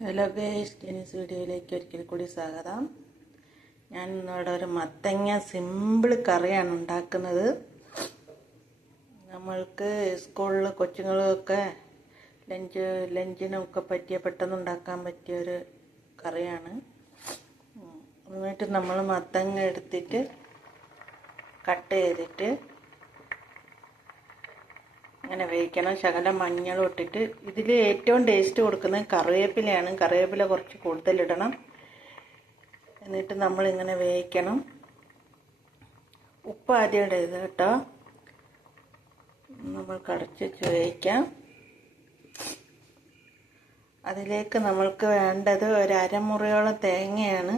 Hello ഗേഷ് tennis വീഡിയോയിലേക്ക് ഒരിക്കൽ കൂടി സ്വാഗതം ഞാൻ ഇന്നിവിടെ ഒരു മത്തങ്ങ സിമ്പിൾ കറിയാണ് ഉണ്ടാക്കുന്നത് നമ്മൾക്ക് സ്കൂളിൽ കൊച്ചുങ്ങളൊക്കെ ലഞ്ച് ലഞ്ചിനൊക്കെ പറ്റിയ പെട്ടെന്ന് ഉണ്ടാക്കാൻ പറ്റിയ ഒരു കറിയാണ്. എന്നിട്ട് നമ്മൾ മത്തങ്ങ എടുത്തിട്ട് കട്ട് ചെയ്തിട്ട് അങ്ങനെ വേവിക്കണം. ശകലം മഞ്ഞളും ഇട്ടിട്ട് ഇതിൽ ഏറ്റവും ടേസ്റ്റ് കൊടുക്കുന്നത് കറിവേപ്പിലയാണ്. കറിവേപ്പില കുറച്ച് കൂടുതലിടണം എന്നിട്ട് നമ്മളിങ്ങനെ വേവിക്കണം. ഉപ്പ് ആദ്യം ഇടരുത് കേട്ടോ. നമ്മൾ കടച്ച് വെച്ച് വേവിക്കാം. അതിലേക്ക് നമ്മൾക്ക് വേണ്ടത് ഒരു അരമുറിയോളം തേങ്ങയാണ്.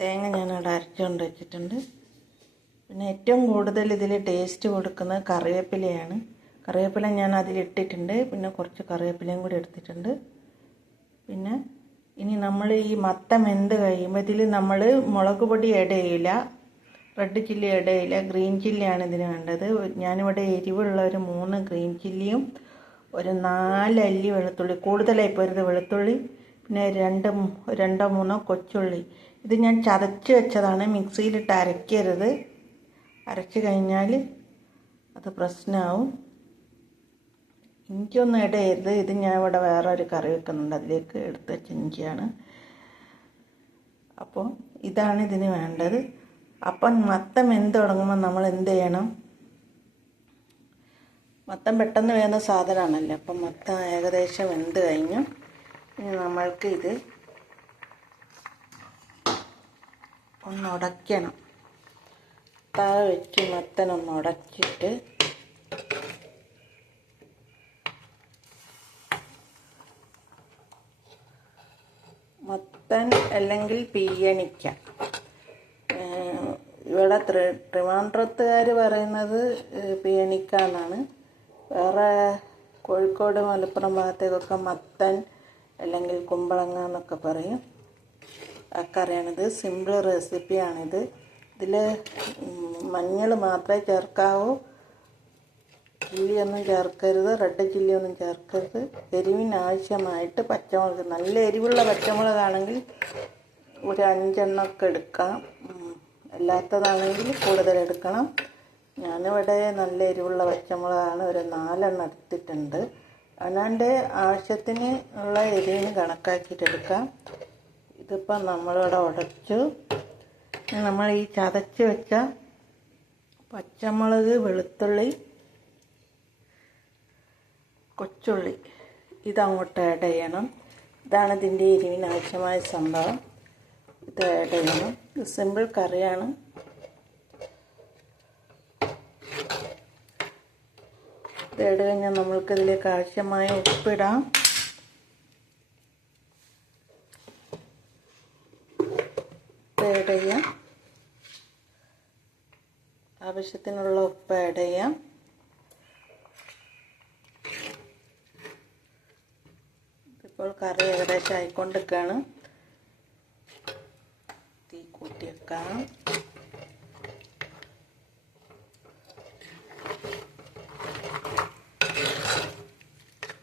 തേങ്ങ ഞാനിവിടെ അരച്ചുകൊണ്ട് വെച്ചിട്ടുണ്ട്. പിന്നെ ഏറ്റവും കൂടുതൽ ഇതിൽ ടേസ്റ്റ് കൊടുക്കുന്ന കറിവേപ്പിലയാണ്. കറിവേപ്പില ഞാൻ അതിലിട്ടിട്ടുണ്ട് പിന്നെ കുറച്ച് കറിവേപ്പിലയും കൂടി എടുത്തിട്ടുണ്ട്. പിന്നെ ഇനി നമ്മൾ ഈ മത്തം വെന്ത് കഴിയുമ്പോൾ ഇതിൽ നമ്മൾ മുളക് പൊടി ചെയ്യില്ല. റെഡ് ചില്ലി ഇടയില്ല ഗ്രീൻ ചില്ലിയാണ് ഇതിന് വേണ്ടത്. ഞാനിവിടെ എരിവുള്ള ഒരു മൂന്ന് ഗ്രീൻ ചില്ലിയും ഒരു നാല് അല്ലി വെളുത്തുള്ളി കൂടുതലായി പോരുത് വെളുത്തുള്ളി പിന്നെ രണ്ട് രണ്ടോ മൂന്നോ കൊച്ചുള്ളി. ഇത് ഞാൻ ചതച്ച് വെച്ചതാണ്. മിക്സിയിലിട്ട് അരയ്ക്കരുത്. അരച്ച് കഴിഞ്ഞാൽ അത് പ്രശ്നമാവും. ഇഞ്ചിയൊന്നും ഇടയരുത് ഇത് ഞാൻ ഇവിടെ വേറെ ഒരു കറി വെക്കുന്നുണ്ട്. അതിലേക്ക് എടുത്ത് വെച്ച ഇഞ്ചിയാണ്. അപ്പോൾ ഇതാണ് ഇതിന് വേണ്ടത്. അപ്പം മത്തം വെന്ത് തുടങ്ങുമ്പോൾ നമ്മൾ എന്ത് ചെയ്യണം? മത്തം പെട്ടെന്ന് വേണ്ട സാധനമാണല്ലോ. അപ്പം മത്തം ഏകദേശം വെന്ത് കഴിഞ്ഞു. ഇനി നമ്മൾക്ക് ഇത് ഒന്ന് ഉടയ്ക്കണം. താഴെ വെച്ച് മത്തനൊന്ന് ഉടച്ചിട്ട് മത്തൻ അല്ലെങ്കിൽ പീയണിക്ക ഇവിടെ ട്രിവാൻഡ്രത്തുകാർ പറയുന്നത് പീയണിക്ക എന്നാണ്. വേറെ കോഴിക്കോട് മലപ്പുറം ഭാഗത്തേക്കൊക്കെ മത്തൻ അല്ലെങ്കിൽ കുമ്പളങ്ങ എന്നൊക്കെ പറയും. ആ സിമ്പിൾ റെസിപ്പിയാണിത്. ഇതിൽ മഞ്ഞൾ മാത്രമേ ചേർക്കാവൂ. ചില്ലിയൊന്നും ചേർക്കരുത്. റെഡ് ചില്ലിയൊന്നും ചേർക്കരുത്. എരിവിന് ആവശ്യമായിട്ട് പച്ചമുളക് നല്ല എരിവുള്ള പച്ചമുളകാണെങ്കിൽ ഒരു അഞ്ചെണ്ണമൊക്കെ എടുക്കാം. അല്ലാത്തതാണെങ്കിൽ കൂടുതൽ എടുക്കണം. ഞാനിവിടെ നല്ല എരിവുള്ള പച്ചമുളകാണ്. ഒരു നാലെണ്ണം എടുത്തിട്ടുണ്ട്. അല്ലാണ്ട് ആവശ്യത്തിന് ഉള്ള എരിവിന് കണക്കാക്കിയിട്ട് എടുക്കാം. ഇതിപ്പം നമ്മളിവിടെ ഉടച്ചു. നമ്മൾ ഈ ചതച്ച് വെച്ച പച്ചമുളക് വെളുത്തുള്ളി കൊച്ചുള്ളി. ഇതങ്ങോട്ട് ആഡ് ചെയ്യണം. ഇതാണ് ഇതിന്റെ എരിവിന് ആവശ്യമായ സംഭവം. ഇത് ആഡ് ചെയ്യണം. ഇത് സിമ്പിൾ കറിയാണ്. ഇത് ആഡ് കഴിഞ്ഞാൽ നമ്മൾക്ക് ഇതിലേക്ക് ആവശ്യമായ ഉപ്പിടാം ഇത് ആഡ് ചെയ്യാം. ആവശ്യത്തിനുള്ള ഉപ്പ് ആഡ് ചെയ്യാം ഇപ്പോൾ കറി ഏകദേശം ആയിക്കൊണ്ടിരിക്കുകയാണ് തീ കൂട്ടി വെക്കാം.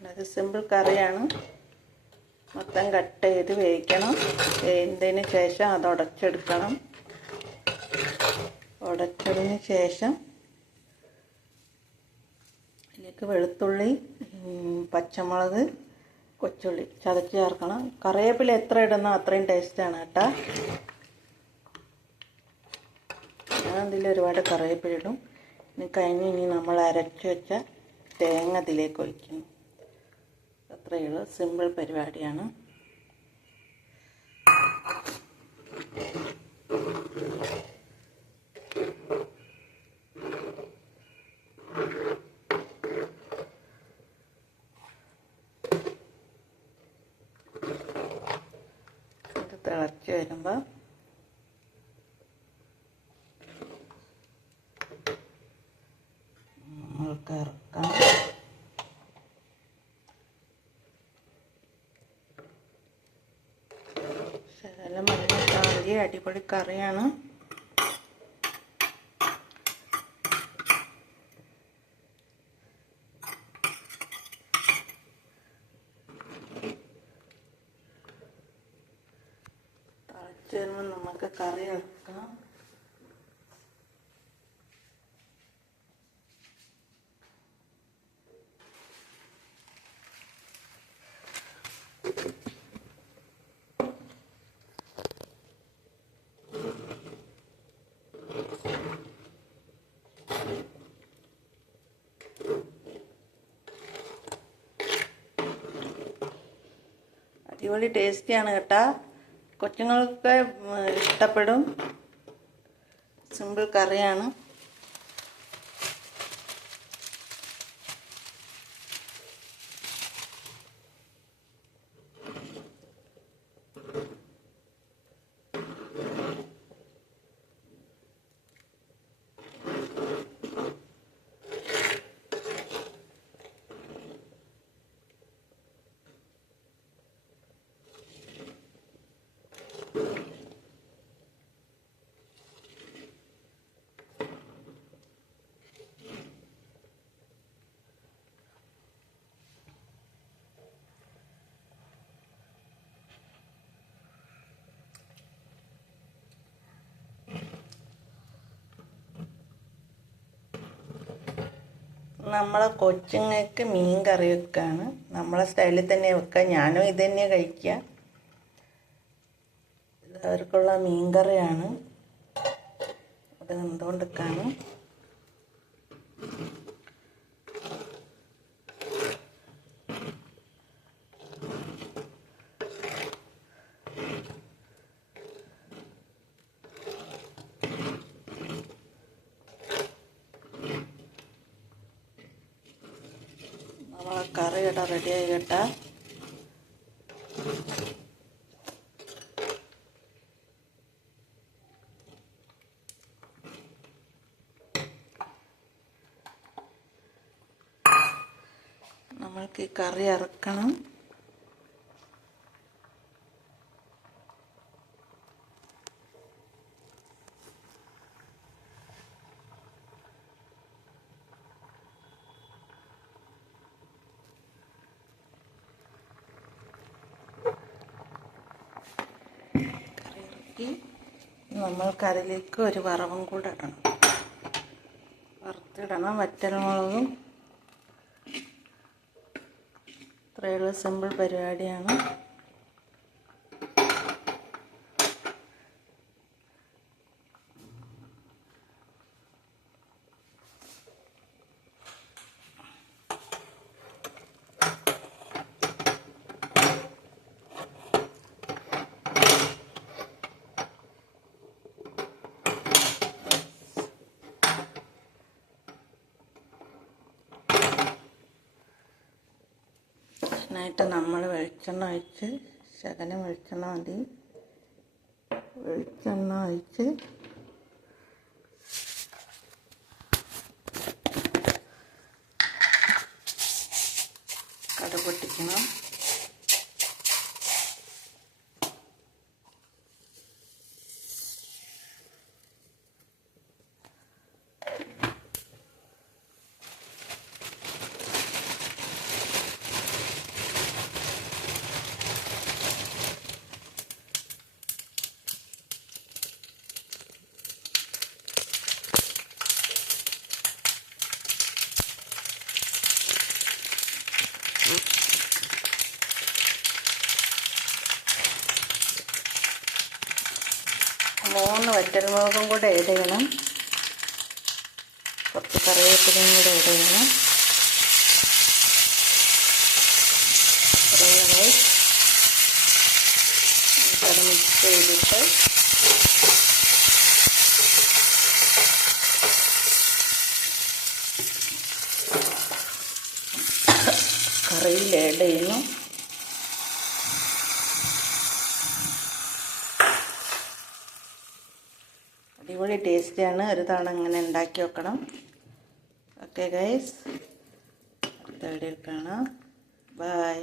അത് സിമ്പിൾ കറിയാണ്. മൊത്തം കട്ട് ചെയ്ത് വേവിക്കണം. വേവിച്ചതിന് ശേഷം അത് ഉടച്ചെടുക്കണം. ഉടച്ചതിന് ശേഷം അതിലേക്ക് വെളുത്തുള്ളി പച്ചമുളക് കൊച്ചുള്ളി ചതച്ച് ചേർക്കണം. കറിവേപ്പില എത്ര ഇടുന്നോ അത്രയും ടേസ്റ്റാണ് കേട്ടോ. ഞാൻ ഇതിൽ ഒരുപാട് കറിവേപ്പില ഇടും. ഇനി കഴിഞ്ഞ് ഇനി നമ്മൾ അരച്ച് വെച്ച തേങ്ങ ഇതിലേക്ക് ഒഴിക്കുന്നു അത്രയേ ഉള്ളൂ. സിമ്പിൾ പരിപാടിയാണ്. നമുക്ക് ഇറക്കാം ശകലം വെള്ളമിട്ടാൽ അടിപൊളി കറിയാണ്. തളച്ചു നമുക്ക് കറി വെക്കാം. അടിപൊളി ടേസ്റ്റിയാണ് കേട്ടാ. കൊച്ചുങ്ങൾക്ക് ഉം, ഇഷ്ടപ്പെടും. സിമ്പിൾ കറിയാണ്. നമ്മളെ കൊച്ചുങ്ങൾക്ക് മീൻ കറി വെക്കാണ്. നമ്മളെ സ്റ്റൈലിൽ തന്നെ വെക്കുക ഞാനും ഇത് തന്നെ കഴിക്കുക അവർക്കുള്ള മീൻ കറിയാണ്. അത് എന്തുകൊണ്ടിരിക്കാണ് നമ്മളെ കറി കേട്ടാ റെഡിയായി കേട്ടാ. നമ്മൾക്ക് ഈ കറി ഇറക്കണം നമ്മൾ കറിയിലേക്ക് ഒരു വറവും കൂടെ ഇടണം. വറുത്തിടണം. വറ്റൽമുളകും ഇത്രയുള്ള സിമ്പിൾ പരിപാടിയാണ്. അതിനായിട്ട് നമ്മൾ വെളിച്ചെണ്ണ ഒഴിച്ച് ശകലം വെളിച്ചെണ്ണ മതി. വെളിച്ചെണ്ണ ഒഴിച്ച് വറ്റൽമുളകും കൂടെ ഇട ചെയ്യണം. കുറച്ച് കറിവേപ്പിലയും കൂടെ ഇട ചെയ്യണം. കറിയിൽ ആഡ് ചെയ്യുന്നു. അടിപൊളി ടേസ്റ്റിയാണ് ഒരു തവണ ഇങ്ങനെ ഉണ്ടാക്കി വെക്കണം ഓക്കെ ഗൈസ് അടുത്ത വീഡിയോയിൽ കാണാം. ബൈ